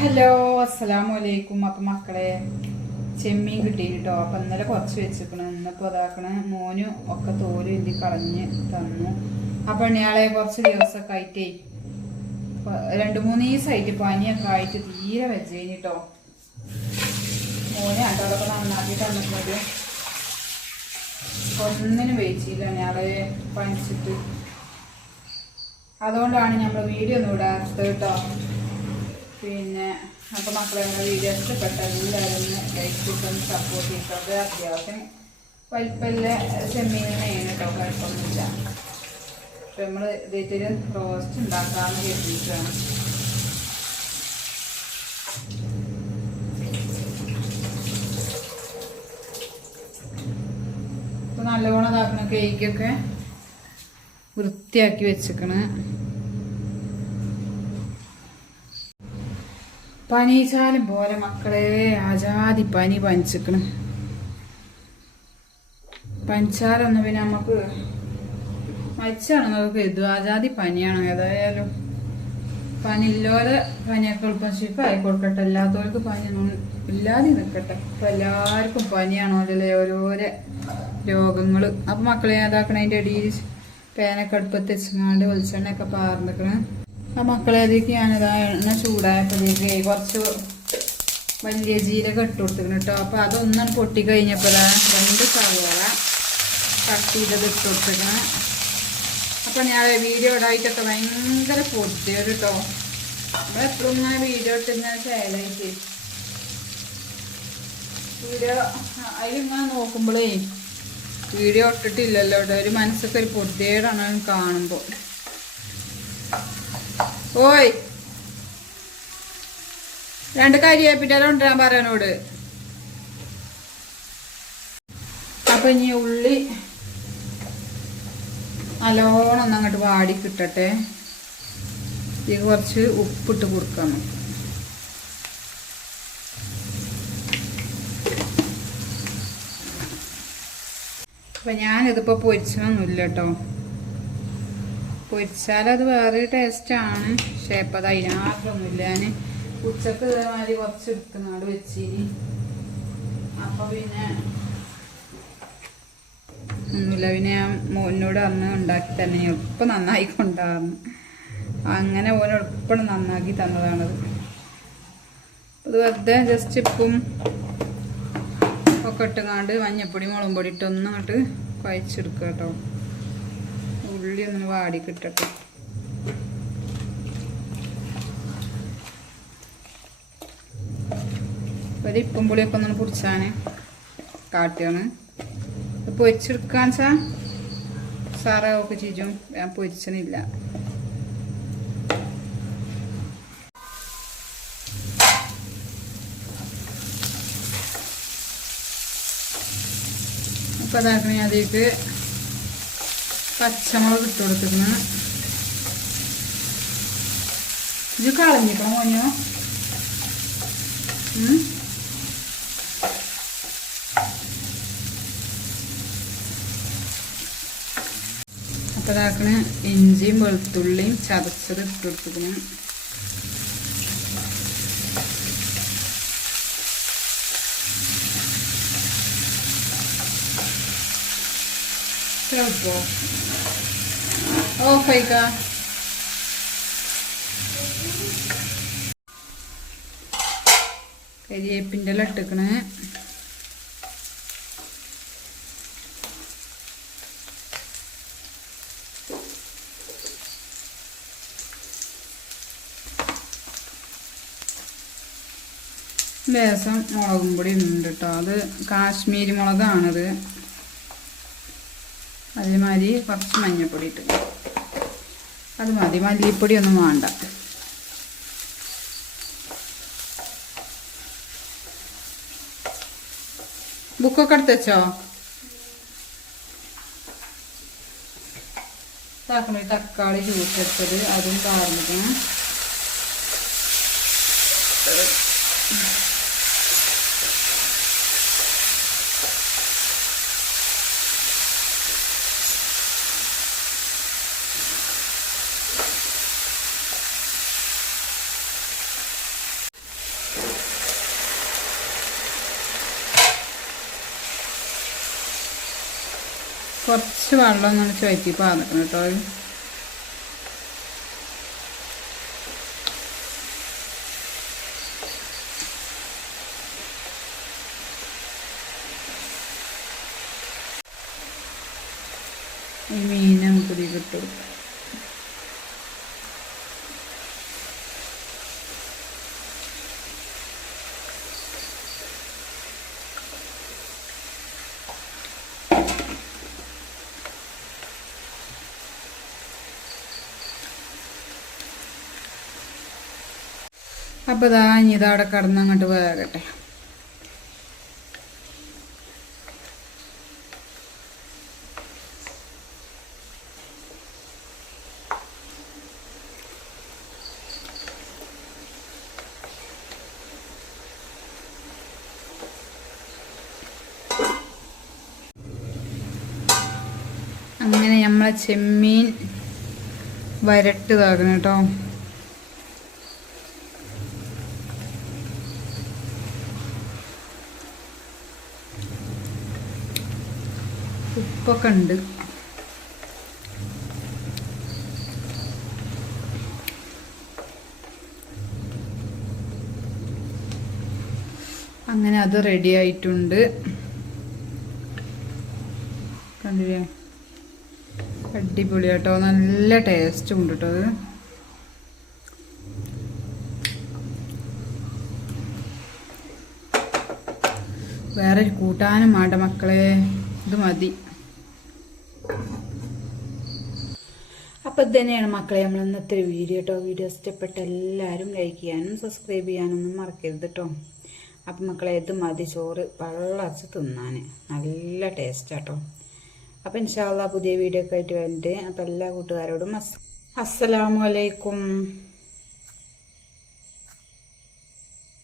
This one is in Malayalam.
ഹലോ അസ്സലാമു അലൈക്കും അപ്പം മക്കളെ ചെമ്മീൻ കിട്ടി കേട്ടോ അപ്പം ഇന്നലെ കുറച്ച് വെച്ചിരിക്കണം ഇന്നിപ്പോൾ ഇതാക്കണ. മോനും ഒക്കെ തോൽ ഇല്ലി കളഞ്ഞ് തന്നു. അപ്പം ഇയാളെ കുറച്ച് ദിവസമൊക്കെ ആയിട്ടേ രണ്ട് മൂന്ന് ദിവസമായിട്ട് പനിയൊക്കെ ആയിട്ട് തീരെ വെച്ചേനി കേട്ടോ മോനെ അണ്ടോടൊക്കെ നന്നാക്കി തന്നിട്ടുണ്ട്. ഒന്നിനും വെയിച്ചില്ല ഇയാളെ പനിച്ചിട്ട്. അതുകൊണ്ടാണ് നമ്മൾ വീഡിയോ ഒന്നും ഇടാത്തത് കേട്ടോ പിന്നെ അപ്പോൾ മക്കളെ നമ്മുടെ വീഡിയോ ഇഷ്ടപ്പെട്ട എല്ലാവരും ലൈക്ക് ചെയ്തും സപ്പോർട്ട് ചെയ്തത് അത്യാവശ്യം വലിപ്പല്ല ചെമ്മീനാണ് കേട്ടോ കുഴപ്പമൊന്നുമില്ല. അപ്പം നമ്മൾ ഇതേറ്റൊരു റോസ്റ്റ് ഉണ്ടാക്കാമെന്ന് കരുതിയിട്ടാണ് നല്ലവണ്ണം ഇതാക്കണം കേക്കൊക്കെ വൃത്തിയാക്കി വെച്ചിക്കണ്. പനിച്ചാലും പോലെ മക്കളെ. ആജാതി പനി പനിച്ചിക്കണം. പനിച്ചാലൊന്ന് പിന്നെ നമുക്ക് മരിച്ചാണ് നമുക്ക് ഇത് ആജാതി പനിയാണ്. ഏതായാലും പനിയില്ലോലെ പനിയൊക്കെ എളുപ്പം ശിപ്പായി കൊടുക്കട്ടെ. അല്ലാത്തവർക്ക് പനി ഇല്ലാതെ നിൽക്കട്ടെ. അപ്പൊ എല്ലാവർക്കും പനിയാണോല്ലേ ഓരോരോ രോഗങ്ങൾ അപ്പൊ മക്കളെ അതാക്കണതിന്റെ അടിയിൽ പേനൊക്കെ അടുപ്പത്ത് വെച്ചങ്ങാണ്ട് വെളിച്ചെണ്ണയൊക്കെ പാർന്നിക്കണ്. ആ മക്കളെ അതിലേക്ക് ഞാനിതാ എണ്ണ ചൂടായപ്പോഴേക്ക് കുറച്ച് വലിയ ജീരകം ഇട്ട് കൊടുത്തിരുന്നു കേട്ടോ. അപ്പോൾ അതൊന്നും പൊട്ടി കഴിഞ്ഞപ്പോഴാണ് രണ്ട് സവോള കട്ട് ചെയ്തത് ഇട്ട് കൊടുത്തിരുന്നു അപ്പോൾ ഞാൻ വീഡിയോ ഇടായിട്ടൊക്കെ ഭയങ്കര പൊട്ടിയത് കേട്ടോ. നമ്മളെപ്പോഴും ഇങ്ങനെ വീഡിയോ ഇട്ടിങ്ങനെ ചേലായിട്ട് വീഡിയോ അതിലിങ്ങനെ നോക്കുമ്പോഴേ വീഡിയോ ഇട്ടിട്ടില്ലല്ലോ കേട്ടോ. ഒരു മനസ്സൊക്കെ ഒരു പൊട്ടിയേടാണ് കാണുമ്പോൾ ഓയ്. രണ്ട് കരിയേപ്പിന്റെ കൊണ്ടുവരാൻ പറയാനോട്. അപ്പൊ ഇനി ഉള്ളി നല്ലോണം ഒന്ന് അങ്ങോട്ട് വാടി കിട്ടട്ടെ. ഇത് കുറച്ച് ഉപ്പിട്ട് കൊടുക്കാം അപ്പൊ ഞാനിതിപ്പോ പൊരിച്ചൊന്നുമില്ല കേട്ടോ. പൊരിച്ചാലത് വേറെ ടേസ്റ്റാണ് പക്ഷേ അപ്പം അത് അതിനാത്രൊന്നുമില്ല ഞാൻ ഉച്ചയ്ക്ക് ഇതേമാതിരി കുറച്ച് എടുക്കുന്നാട് വെച്ചിന്. അപ്പൊ പിന്നെ ഒന്നുമില്ല. പിന്നെ ഞാൻ മോനോട് അന്ന് ഉണ്ടാക്കി തന്നെ. എളുപ്പം നന്നായി കൊണ്ടാകുന്നു അങ്ങനെ ഓൻ എളുപ്പം നന്നാക്കി തന്നതാണത്. അത് വെറുതെ ജസ്റ്റ് ഇപ്പം ഒക്കെ ഇട്ടുകാണ്ട് മഞ്ഞപ്പൊടി മുളകും പൊടി ഇട്ടൊന്നും അങ്ങോട്ട് കുഴച്ചെടുക്കുക കേട്ടോ ഉള്ളി ഒന്ന് വാടി കിട്ടട്ടെ ഒരു ഇപ്പം പുളിയൊക്കെ ഒന്ന് പൊടിച്ചാന് കാട്ടുകയാണ് പൊരിച്ചെടുക്കാൻ വെച്ചാൽ സാറൊക്കെ ചിജും ഞാൻ പൊരിച്ചണില്ല. അപ്പൊ അതാക്കണേ അതിലേക്ക് പച്ചമുളക് ഇട്ട് കൊടുത്തിരുന്നു. ഇത് കളഞ്ഞിട്ടോ മോനോ? അപ്പോൾ ഇതാക്കണ ഇഞ്ചിയും വെളുത്തുള്ളിയും ചതച്ചത് ഇട്ട് കൊടുത്തിരിക്കണം. ചിലപ്പോ ഓഫായിക്ക കരിയേപ്പിന്റെ ഇല ഇട്ടിക്കണേ ലേസം മുളകും പൊടി ഉണ്ട് കേട്ടോ അത് കാശ്മീരി മുളകാണത്. അതേമാതിരി കുറച്ച് മഞ്ഞൾപ്പൊടി ഇട്ട് അത് മതി മല്ലിപ്പൊടി ഒന്നും വേണ്ട. ബുക്കൊക്കെ എടുത്ത് വെച്ചോ? തക്കാളി ജ്യൂസ് എടുത്തത് അതും പാർന്നിക്കണം കുറച്ച് വെള്ളം ഒന്നാണ് ചുവറ്റി പാർന്നിക്കണം കേട്ടോ. ഈ മീൻ നമുക്ക് ഇതിൽ കിട്ടും അപ്പോൾ ഇതാ ഇനി ഇതവിടെ കടന്നങ്ങോട്ട് വേകട്ടെ അങ്ങനെ നമ്മളെ ചെമ്മീൻ വരട്ടതാകണം കേട്ടോ. ഉപ്പൊക്കെ ഉണ്ട്. അങ്ങനെ അത് റെഡി ആയിട്ടുണ്ട്. കണ്ടില്ലേ? അടിപൊളി കേട്ടോ. നല്ല ടേസ്റ്റും ഉണ്ട് കേട്ടോ അത്. വേറെ കൂട്ടാനും വേണ്ട മക്കളെ. ഇത് മതി. അപ്പോൾ ഇത് തന്നെയാണ് മക്കളെ നമ്മൾ ഇന്നത്തെ വീഡിയോ കേട്ടോ വീഡിയോ ഇഷ്ടപ്പെട്ട എല്ലാവരും ലൈക്ക് ചെയ്യാനും സബ്സ്ക്രൈബ് ചെയ്യാനൊന്നും മറക്കരുത് കേട്ടോ അപ്പം മക്കളെ ഇത് മതി ചോറ് വെള്ളച്ച് തിന്നാൻ നല്ല ടേസ്റ്റ് കേട്ടോ അപ്പം ഇൻഷാല്ല പുതിയ വീഡിയോ ഒക്കെ ആയിട്ട് വരുന്നുണ്ട് അപ്പം എല്ലാ കൂട്ടുകാരോടും അസ് അസ്സലാമു അലൈക്കും.